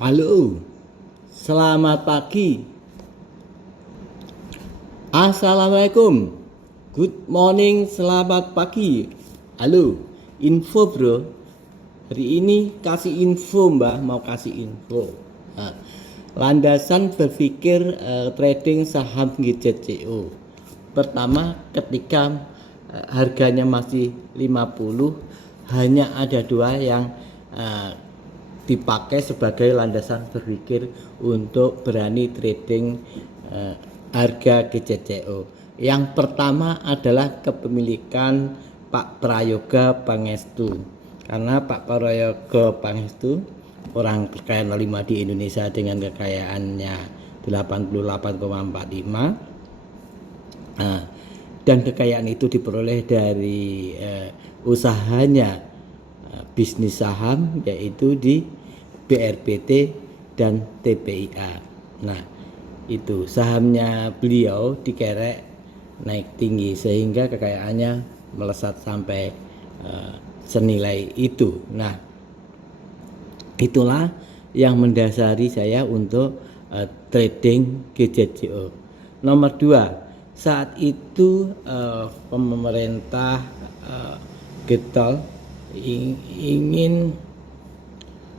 Halo, selamat pagi. Assalamualaikum. Good morning, selamat pagi. Halo, info bro. Hari ini kasih info mbah, mau kasih info. Nah, landasan berpikir trading saham GJCO. Pertama, ketika harganya masih 50, hanya ada dua yang dipakai sebagai landasan berpikir untuk berani trading harga GJCO. Yang pertama adalah kepemilikan Pak Prayoga Pangestu. Karena Pak Prayoga Pangestu orang terkaya nomor 5 di Indonesia dengan kekayaannya 88,45. Dan kekayaan itu diperoleh dari usahanya bisnis saham, yaitu di BRPT dan TPIA. Nah, itu sahamnya beliau dikerek naik tinggi sehingga kekayaannya melesat sampai senilai itu. Nah, itulah yang mendasari saya untuk trading GJCO. Nomor 2, saat itu pemerintah getol ingin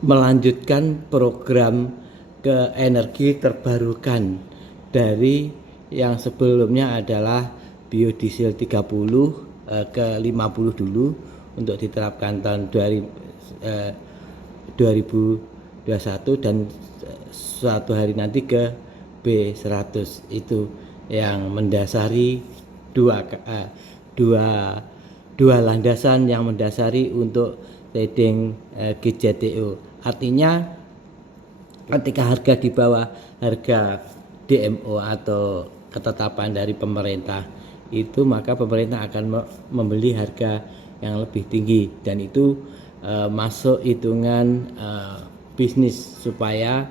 melanjutkan program ke energi terbarukan dari yang sebelumnya adalah biodiesel 30 ke 50 dulu untuk diterapkan tahun 2021 dan suatu hari nanti ke B100. Itu yang mendasari dua landasan yang mendasari untuk trading GJCO. Artinya ketika harga di bawah harga DMO atau ketetapan dari pemerintah itu, maka pemerintah akan membeli harga yang lebih tinggi, dan itu masuk hitungan bisnis supaya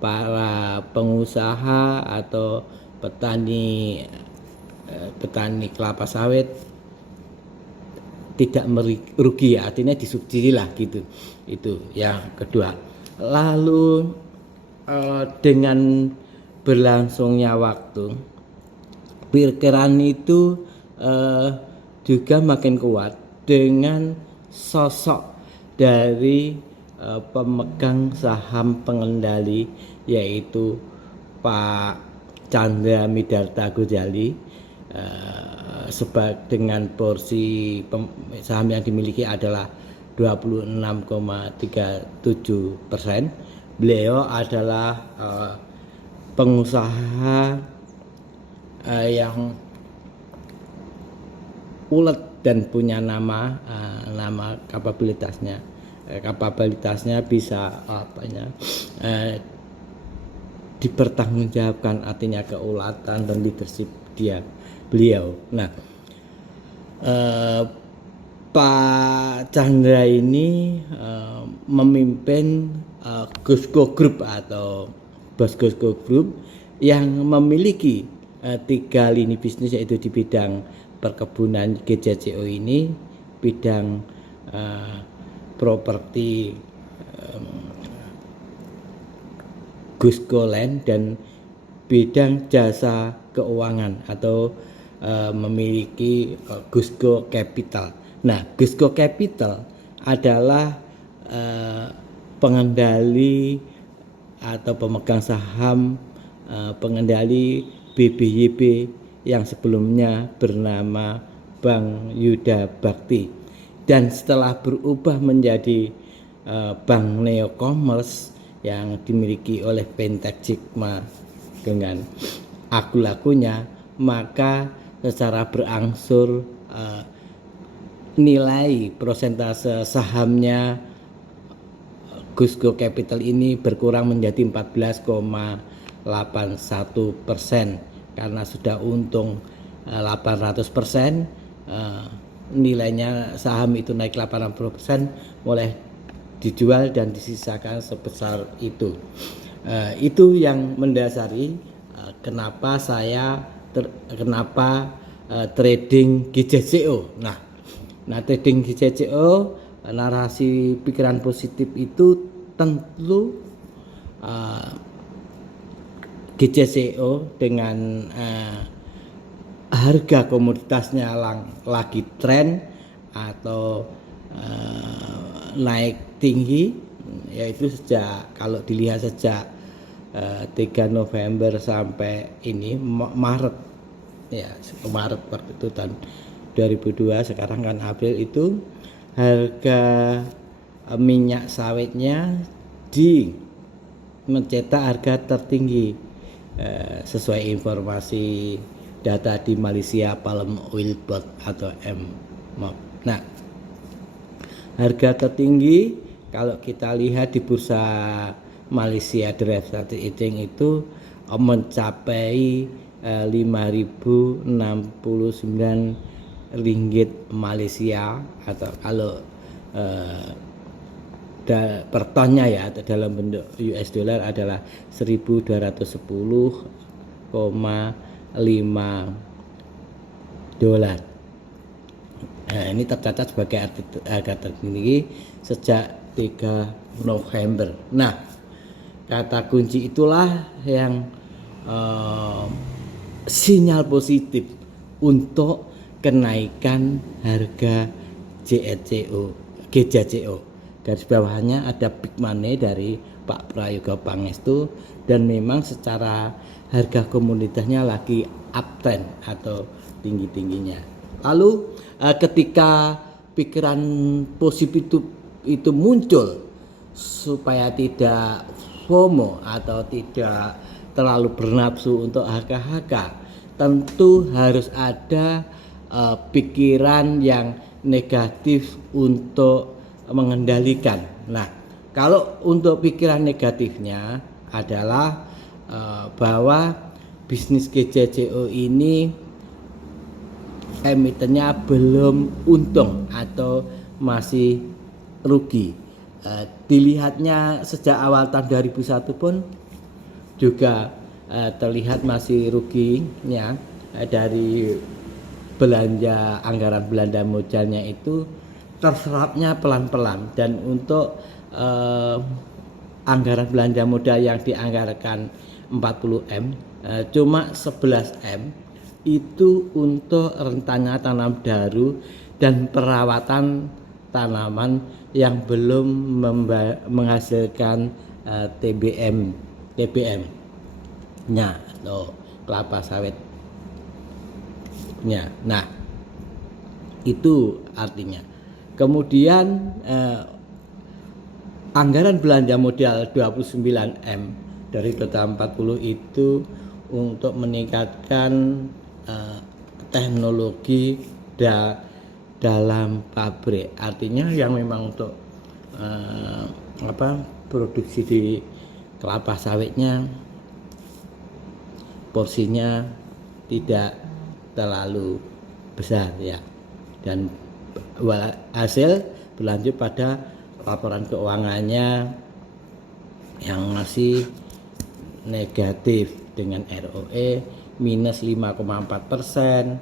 para pengusaha atau petani kelapa sawit tidak merugi, artinya disubsidi lah gitu. Itu yang kedua. Lalu dengan berlangsungnya waktu, perkiraan itu juga makin kuat dengan sosok dari pemegang saham pengendali, yaitu Pak Chandra Midarta Gojali. Dengan porsi saham yang dimiliki adalah 26,37%. Beliau adalah pengusaha yang ulet dan punya nama kapabilitasnya bisa dipertanggungjawabkan, artinya keulatan dan leadership beliau. Nah, Pak Chandra ini memimpin Gusco Group atau Bos Gusco Group yang memiliki 3 lini bisnis, yaitu di bidang perkebunan GJCO ini, bidang properti Gusco Land, dan bidang jasa keuangan atau memiliki Gusco Capital. Nah, Gusco Capital adalah pengendali atau pemegang saham pengendali BBYB yang sebelumnya bernama Bank Yuda Bakti, dan setelah berubah menjadi Bank Neo Commerce yang dimiliki oleh Fintech Sigma dengan aku-lakunya, maka secara berangsur nilai persentase sahamnya Gusco Capital ini berkurang menjadi 14,81%. Karena sudah untung 800%, nilainya saham itu naik 80%, mulai dijual dan disisakan sebesar itu. Itu yang mendasari kenapa trading GJCO. Nah, trading GJCO, narasi pikiran positif itu tentu GJCO dengan harga komoditasnya lagi tren atau naik tinggi, yaitu kalau dilihat sejak 3 November sampai ini Maret ya, Maret waktu itu tahun 2002, sekarang kan April, itu harga minyak sawitnya mencetak harga tertinggi sesuai informasi data di Malaysia Palm Oil Board atau MOB. Nah, harga tertinggi kalau kita lihat di bursa Malaysia Direct Trading itu mencapai 5.069 ringgit Malaysia, atau kalau per tonnya ya, atau dalam bentuk US dollar adalah 1.210,5 dolar. Nah, ini tercatat sebagai harga tertinggi sejak 3 November. Nah, kata kunci itulah yang sinyal positif untuk kenaikan harga GJCO. Garis bawahnya ada big money dari Pak Prayogo Pangestu, dan memang secara harga komoditasnya lagi uptrend atau tinggi-tingginya. Lalu ketika pikiran positif itu muncul supaya tidak FOMO atau tidak terlalu bernafsu untuk harga-harga, tentu harus ada pikiran yang negatif untuk mengendalikan. Nah, kalau untuk pikiran negatifnya adalah bahwa bisnis GJCO ini emitennya belum untung atau masih rugi. Dilihatnya sejak awal tahun 2001 pun juga terlihat masih ruginya dari belanja anggaran belanja modalnya itu terserapnya pelan-pelan, dan untuk anggaran belanja modal yang dianggarkan 40M, cuma 11M itu untuk rencana tanam baru dan perawatan tanaman yang belum menghasilkan TBM nya atau kelapa sawitnya. Nah, itu artinya. Kemudian anggaran belanja modal 29M dari total 40 itu untuk meningkatkan teknologi dalam pabrik. Artinya yang memang untuk produksi di kelapa sawitnya porsinya tidak terlalu besar ya, dan hasil berlanjut pada laporan keuangannya yang masih negatif dengan ROE minus 5,4%,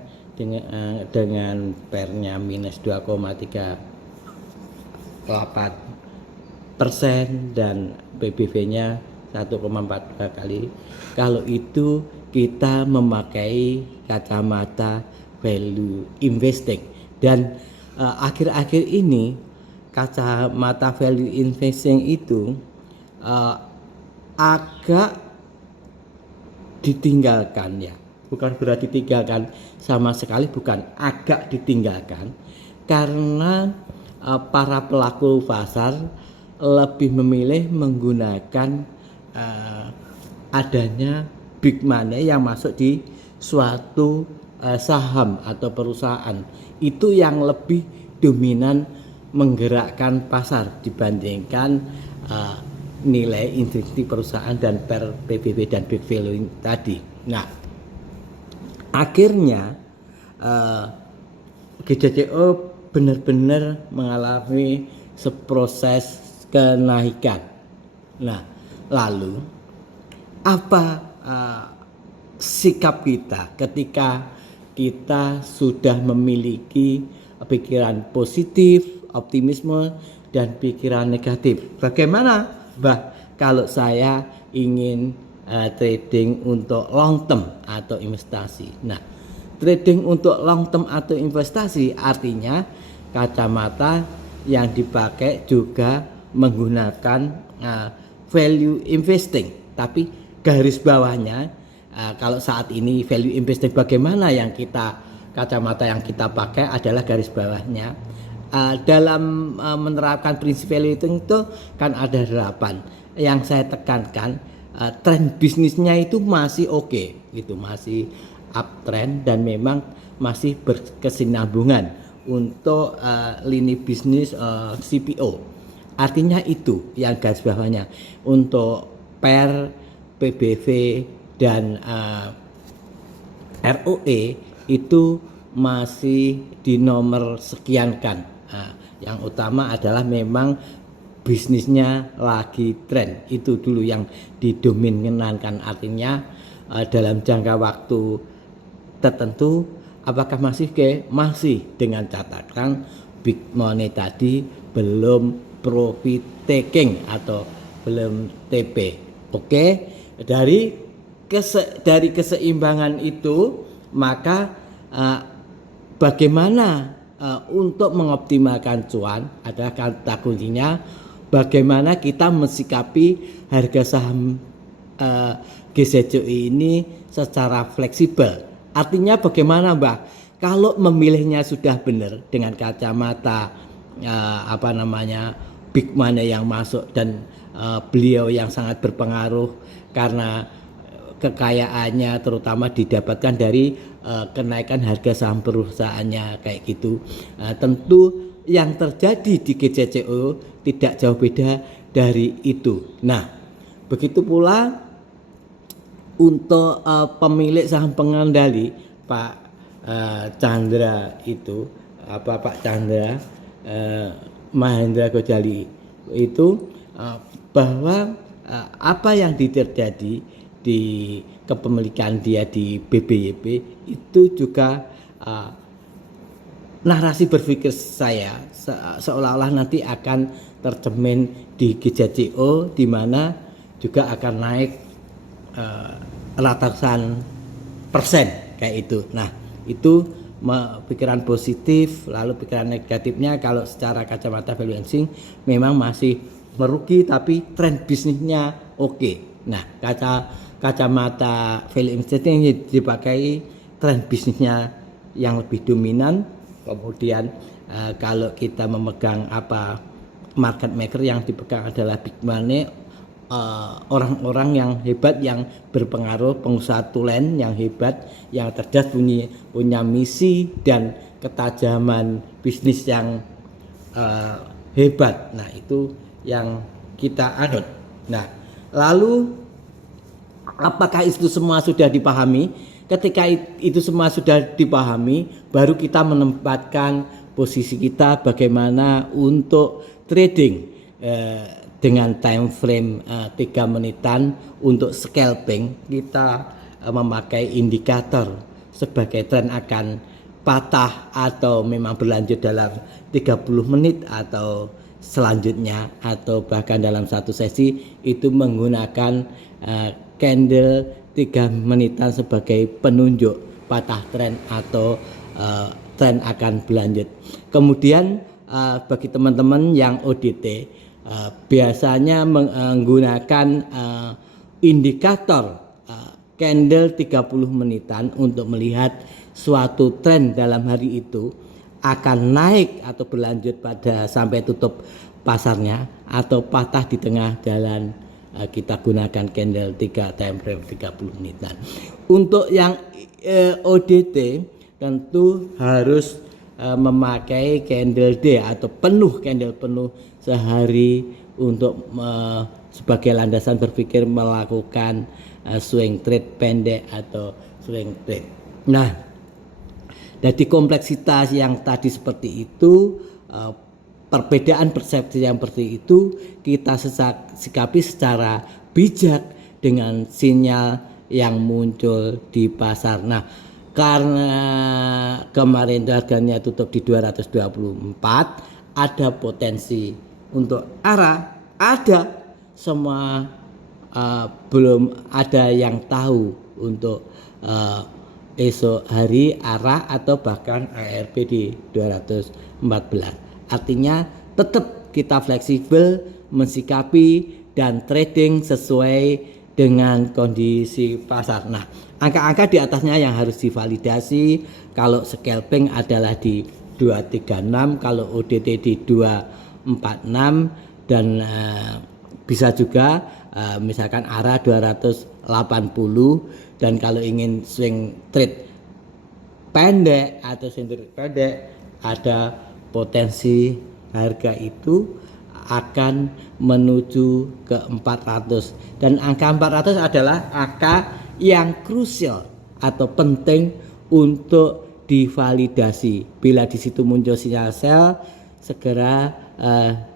dengan pernya minus 2,38%, dan PBV-nya 1,42 kali. Kalau itu kita memakai kacamata value investing, dan akhir-akhir ini kacamata value investing itu agak ditinggalkan ya, bukan berarti ditinggalkan sama sekali, bukan, agak ditinggalkan karena para pelaku pasar lebih memilih menggunakan adanya big money yang masuk di suatu saham atau perusahaan, itu yang lebih dominan menggerakkan pasar dibandingkan nilai intrinsik perusahaan dan per PBB dan book value tadi. Nah, akhirnya GJCO benar-benar mengalami seproses kenaikan. Nah, lalu apa sikap kita ketika kita sudah memiliki pikiran positif, optimisme, dan pikiran negatif? Bagaimana kalau saya ingin trading untuk long term atau investasi. Nah, trading untuk long term atau investasi artinya kacamata yang dipakai juga menggunakan value investing, tapi garis bawahnya kalau saat ini value investing bagaimana yang kacamata yang kita pakai adalah garis bawahnya dalam menerapkan prinsip value itu kan ada 8 yang saya tekankan. Tren bisnisnya itu masih oke, gitu, masih uptrend dan memang masih berkesinambungan untuk lini bisnis CPO. Artinya itu yang garis bawahnya untuk PER, PBV dan ROE itu masih di nomor sekian kan. Yang utama adalah memang bisnisnya lagi tren, itu dulu yang didominankan. Artinya dalam jangka waktu tertentu apakah masih dengan catatan big money tadi belum profit taking atau belum TP. Oke, dari keseimbangan itu maka bagaimana untuk mengoptimalkan cuan adalah kata kuncinya. Bagaimana kita mensikapi harga saham GZCI ini secara fleksibel. Artinya bagaimana, Mbak? Kalau memilihnya sudah benar dengan kacamata big money yang masuk dan beliau yang sangat berpengaruh karena kekayaannya terutama didapatkan dari kenaikan harga saham perusahaannya kayak gitu. Tentu yang terjadi di GCCO tidak jauh beda dari itu. Nah, begitu pula untuk pemilik saham pengendali Pak Chandra itu Pak Chandra Mahendra Gojali itu bahwa apa yang terjadi di kepemilikan dia di BBYP itu juga narasi berpikir saya seolah-olah nanti akan tercermin di GZCO, di mana juga akan naik ratusan persen kayak itu. Nah, itu pikiran positif. Lalu pikiran negatifnya kalau secara kacamata valuation memang masih merugi tapi tren bisnisnya oke. Nah, kacamata value investing yang dipakai tren bisnisnya yang lebih dominan. Kemudian kalau kita memegang market maker yang dipegang adalah big money, orang-orang yang hebat yang berpengaruh, pengusaha tulen yang hebat, yang cerdas, punya misi dan ketajaman bisnis yang hebat. Nah, itu yang kita anut. Nah, lalu apakah itu semua sudah dipahami? Ketika itu semua sudah dipahami, baru kita menempatkan posisi kita bagaimana untuk trading dengan time frame 3 menitan. Untuk scalping kita memakai indikator sebagai tren akan patah atau memang berlanjut dalam 30 menit atau selanjutnya atau bahkan dalam satu sesi itu menggunakan candle 3 menitan sebagai penunjuk patah tren atau tren akan berlanjut. Kemudian bagi teman-teman yang ODT biasanya menggunakan indikator candle 30 menitan untuk melihat suatu tren dalam hari itu akan naik atau berlanjut pada sampai tutup pasarnya atau patah di tengah jalan. Kita gunakan candle 3 time frame 30 menitan. Untuk yang ODT tentu harus memakai candle D atau candle penuh sehari untuk sebagai landasan berpikir melakukan swing trade pendek atau swing trade. Nah, dari kompleksitas yang tadi seperti itu, perbedaan persepsi yang seperti itu kita sikapi secara bijak dengan sinyal yang muncul di pasar. Nah, karena kemarin harganya tutup di 224, ada potensi untuk arah, ada semua belum ada yang tahu untuk esok hari arah atau bahkan ARP di 214. Artinya tetap kita fleksibel mensikapi dan trading sesuai dengan kondisi pasar. Nah, angka-angka di atasnya yang harus divalidasi. Kalau scalping adalah di 236, kalau ODT di 246, dan bisa juga misalkan arah 280, dan kalau ingin swing trade pendek atau swing trade pendek ada potensi harga itu akan menuju ke 400, dan angka 400 adalah angka yang krusial atau penting untuk divalidasi. Bila di situ muncul sinyal sell, segera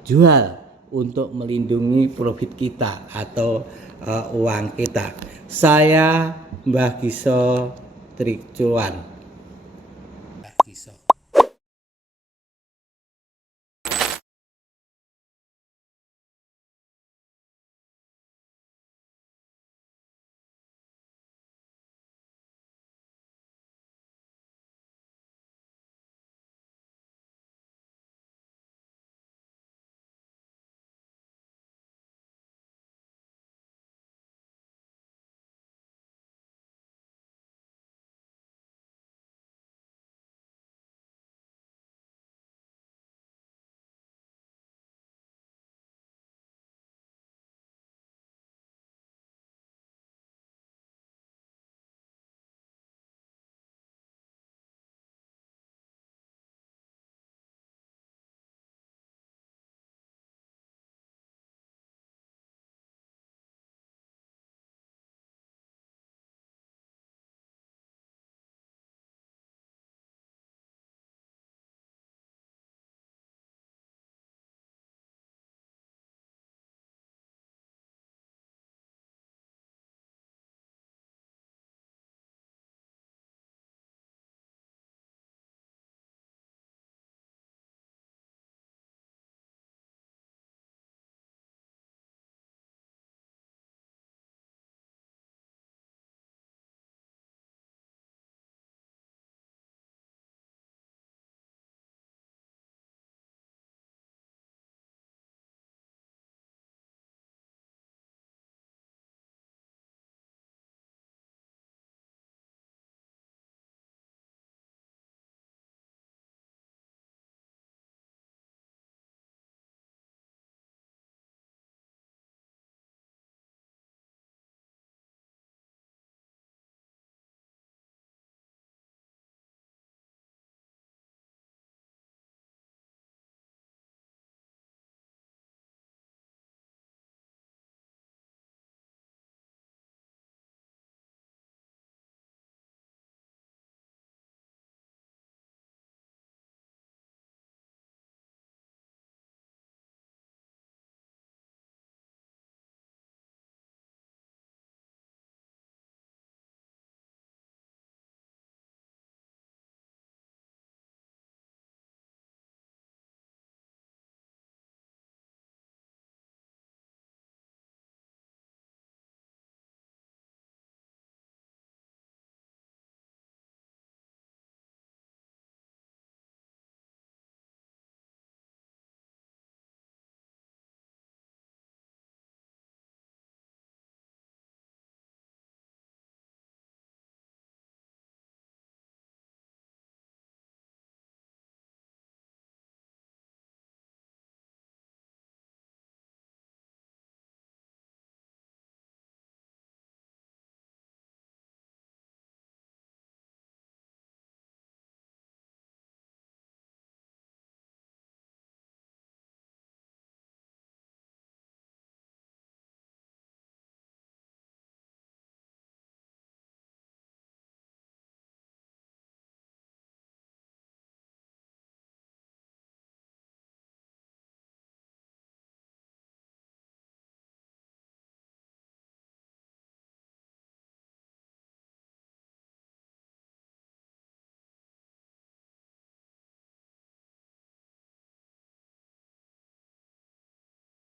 jual untuk melindungi profit kita atau uang kita. Saya Mbah Giso Trik Cuan.